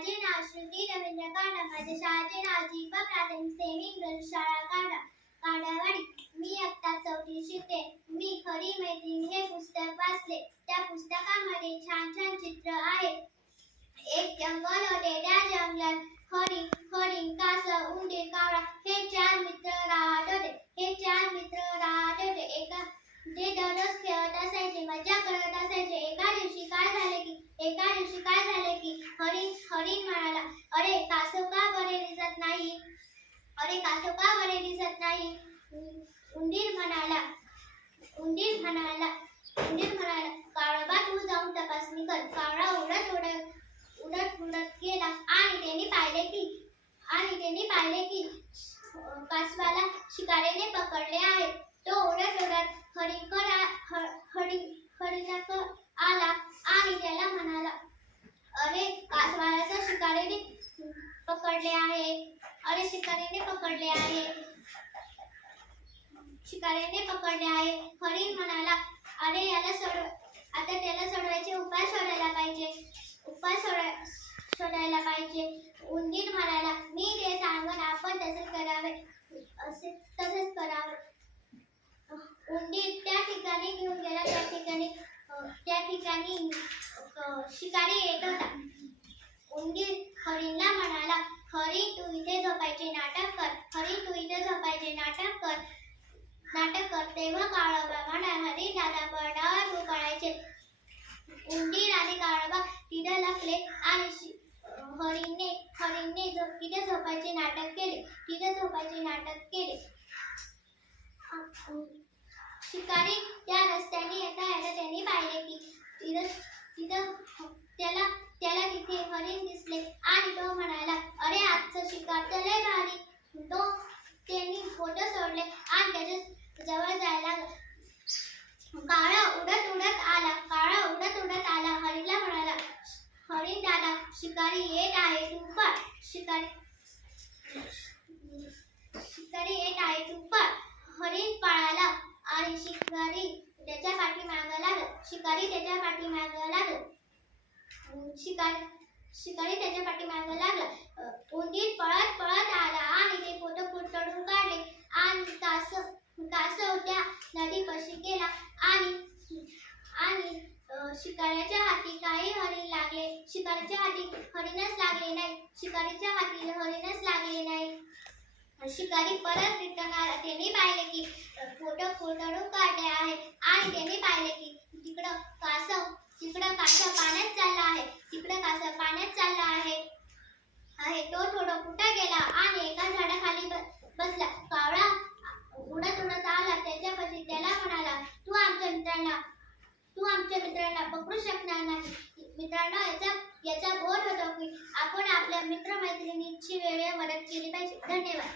माझे नाव श्रुती रवींद्र कांडा. माझ्या शाळेचे नाव जीवा प्राथमिक सेमी इंग्रजी शाळा कांडा, कांडावाडी. मी इयत्ता 4वी शिकते. मी खरी मैत्रीण हे पुस्तक वाचले. त्या पुस्तकामध्ये छान छान चित्र आहेत. एक जंगल होते. त्या जंगलात हरिण, कासव, उंदीर, कावळा हे 4 मित्र राहत होते. ते दररोज खेळत असायचे, मजा करत असायचे. एका दिवशी काय झाले की हरिण म्हणाला, अरे कासव का बरे दिसत नाही? उंदीर म्हणाला, कावळा तू जाऊन तपासणी कर. कावळा उडत गेला आणि त्यांनी पाहिले की कासवाला शिकारीने पकडले आहे. तो उडत हरिणाकडे आला आणि त्याला म्हणाला, अरे कासवाला तर शिकारीने पकडले आहे. हरिण म्हणाला, अरे आता त्याला सोडवायचे उपाय शोधायला पाहिजे. उंदीर म्हणाला, मी ते सांगून आपण तसेच करावे. उंदीर त्या ठिकाणी घेऊन गेला. त्या ठिकाणी शिकारी येत होता. उंदीर हरिणला म्हणाला, हरिण तू इथे झोपायचे नाटक कर. तेव्हा काळोबा म्हणाला, हरिण दादा पडावर तू पडायचे. उंदीर आणि काळोबा तिथे लपले आणि हरिणने तिथे झोपायचे नाटक केले. शिकारी त्या रस्त्याने येता त्यांनी पाहिले की त्याला तिथे हरिण दिसले आणि तो म्हणाला, अरे आजचं शिकार तर लय भारी. त्यांनी फोटो सोडले आणि त्याच्या जवळ जायला लागला. काळा उडत आला. हरिणला म्हणाला, हरिण दादा शिकारी येत आहे तू पळ. हरिण पळाला आणि शिकारी त्याच्या पाठीमागे लागला. उंदीर पळत आला आणि ते फोटो तोडून काढले आणि कासव त्या नदीपाशी गेला आणि शिकारीच्या हाती हरिणच लागले नाही. शिकारी परत रिटर्न आला. त्यांनी पाहिले की फोटो तोडून काढले आहे आणि त्यांनी पाहिले की तिकडं कासव पाण्यात चालला आहे. तो थोडं पुढे गेला आणि एका झाडाखाली बसला. कावळा उडत आला त्याच्यापाशी. त्याला म्हणाला, तू आमच्या मित्रांना पकडू शकणार नाही. मित्रांनो, याचा बोध होतो की आपण आपल्या मित्रमैत्रिणींची वेळेवर मदत केली पाहिजे. धन्यवाद.